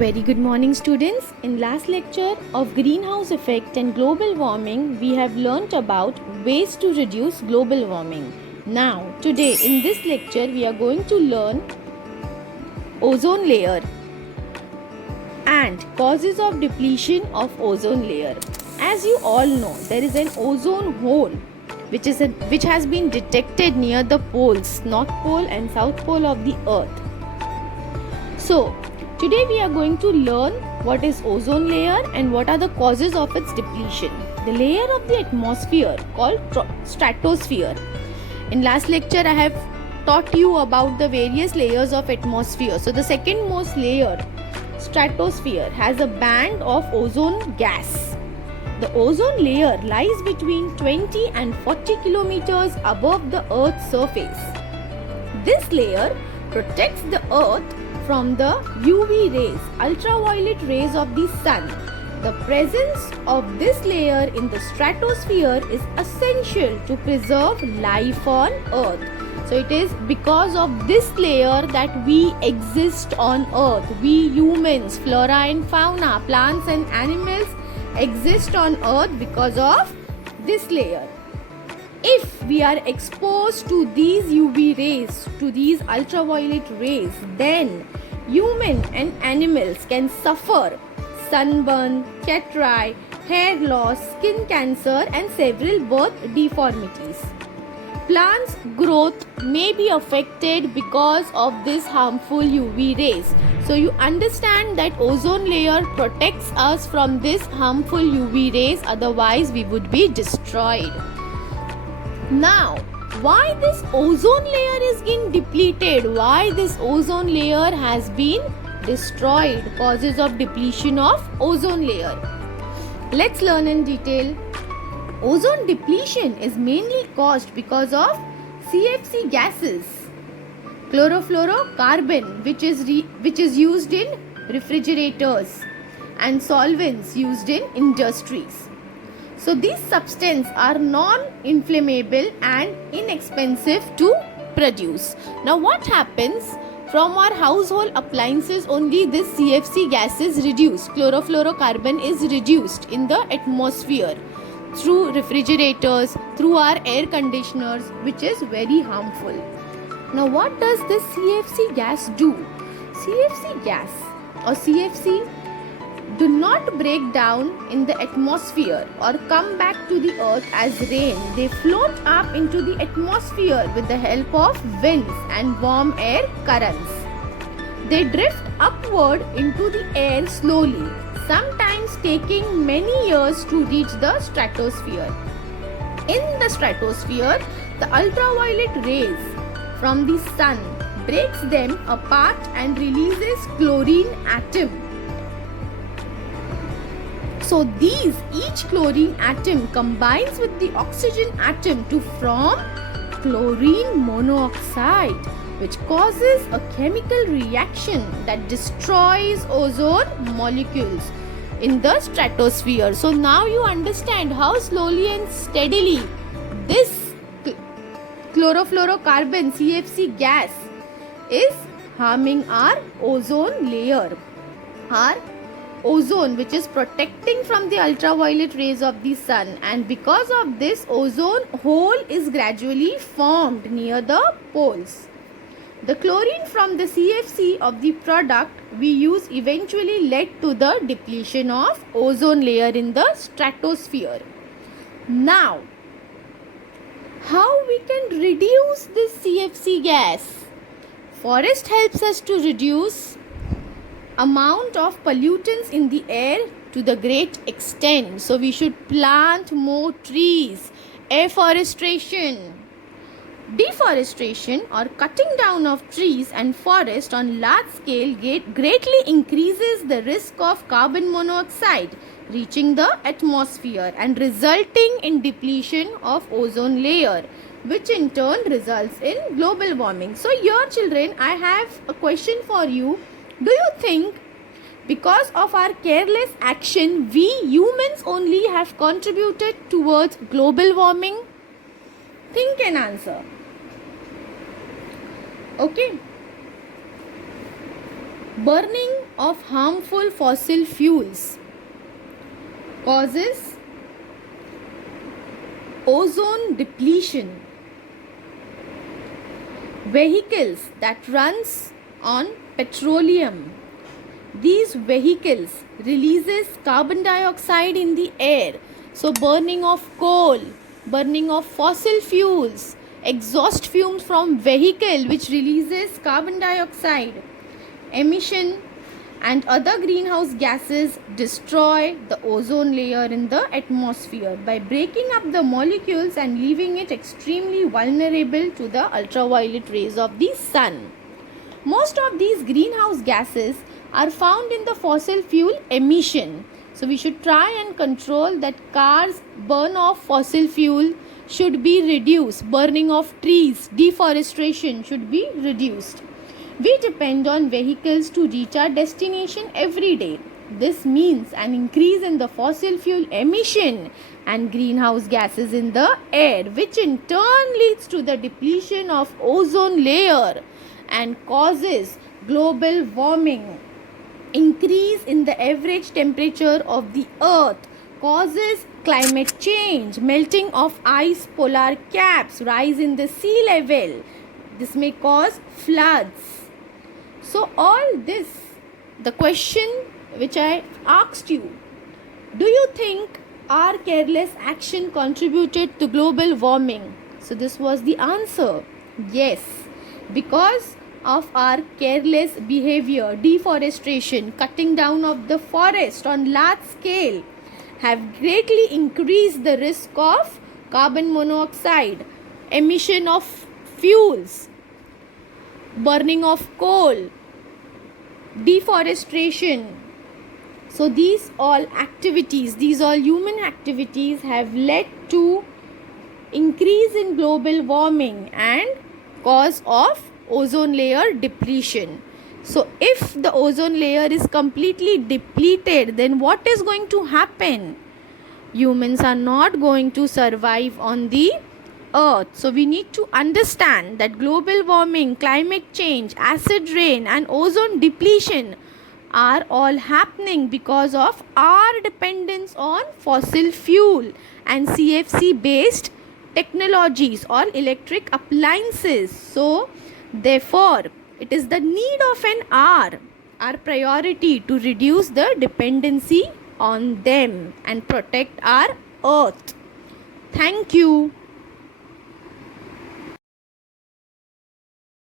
Very good morning, students. In last lecture of greenhouse effect and global warming, we have learnt about ways to reduce global warming. Now, today in this lecture, we are going to learn ozone layer and causes of depletion of ozone layer. As you all know, there is an ozone hole which has been detected near the poles, North Pole and South Pole of the Earth. So, today we are going to learn what is ozone layer and what are the causes of its depletion. The layer of the atmosphere called stratosphere. In last lecture I have taught you about the various layers of atmosphere. So the second most layer, stratosphere, has a band of ozone gas. The ozone layer lies between 20 and 40 kilometers above the Earth's surface. This layer protects the Earth from the UV rays, ultraviolet rays of the sun. The presence of this layer in the stratosphere is essential to preserve life on Earth. So it is because of this layer that we exist on Earth. We humans, flora and fauna, plants and animals exist on Earth because of this layer. If we are exposed to these UV rays, to these ultraviolet rays, then human and animals can suffer sunburn, cataract, hair loss, skin cancer and several birth deformities. Plants' growth may be affected because of this harmful UV rays. So you understand that ozone layer protects us from this harmful UV rays, otherwise we would be destroyed. Now, why this ozone layer is getting depleted? Why this ozone layer has been destroyed? Causes of depletion of ozone layer. Let's learn in detail. Ozone depletion is mainly caused because of CFC gases, chlorofluorocarbon, which is used in refrigerators, and solvents used in industries. So these substances are non-inflammable and inexpensive to produce. Now what happens? From our household appliances only this CFC gas is reduced. Chlorofluorocarbon is reduced in the atmosphere through refrigerators, through our air conditioners, which is very harmful. Now what does this CFC gas do? CFC gas or CFC do not break down in the atmosphere or come back to the earth as rain. They float up into the atmosphere with the help of winds and warm air currents. They drift upward into the air slowly, sometimes taking many years to reach the stratosphere. In the stratosphere, the ultraviolet rays from the sun breaks them apart and releases chlorine atom. So each chlorine atom combines with the oxygen atom to form chlorine monoxide, which causes a chemical reaction that destroys ozone molecules in the stratosphere. So now you understand how slowly and steadily this chlorofluorocarbon CFC gas is harming our ozone layer. Our ozone, which is protecting from the ultraviolet rays of the sun, and because of this, ozone hole is gradually formed near the poles. The chlorine from the CFC of the product we use eventually led to the depletion of ozone layer in the stratosphere. Now, how we can reduce this CFC gas? Forest helps us to reduce amount of pollutants in the air to the great extent. So we should plant more trees. Afforestation. Deforestation or cutting down of trees and forest on large scale greatly increases the risk of carbon monoxide reaching the atmosphere and resulting in depletion of ozone layer, which in turn results in global warming. So here children, I have a question for you. Do you think because of our careless action, we humans only have contributed towards global warming? Think and answer. Okay. Burning of harmful fossil fuels causes ozone depletion. Vehicles that runs on petroleum, these vehicles releases carbon dioxide in the air. So burning of coal, burning of fossil fuels, exhaust fumes from vehicle which releases carbon dioxide, emission and other greenhouse gases destroy the ozone layer in the atmosphere by breaking up the molecules and leaving it extremely vulnerable to the ultraviolet rays of the sun. Most of these greenhouse gases are found in the fossil fuel emission. So we should try and control that cars burn off fossil fuel should be reduced. Burning of trees, deforestation should be reduced. We depend on vehicles to reach our destination every day. This means an increase in the fossil fuel emission and greenhouse gases in the air, which in turn leads to the depletion of ozone layer and causes global warming. Increase in the average temperature of the earth causes climate change, melting of ice polar caps, rise in the sea level. This may cause floods. So all this, the question which I asked you, do you think our careless action contributed to global warming? So this was the answer. Yes, because of our careless behavior, deforestation, cutting down of the forest on large scale have greatly increased the risk of carbon monoxide, emission of fuels, burning of coal, deforestation. So these all activities, these all human activities have led to increase in global warming and cause of ozone layer depletion. So if the ozone layer is completely depleted, then what is going to happen? Humans are not going to survive on the earth. So we need to understand that global warming, climate change, acid rain and ozone depletion are all happening because of our dependence on fossil fuel and CFC based technologies or electric appliances. So therefore it is the need of an hour, our priority, to reduce the dependency on them and protect our earth. Thank you.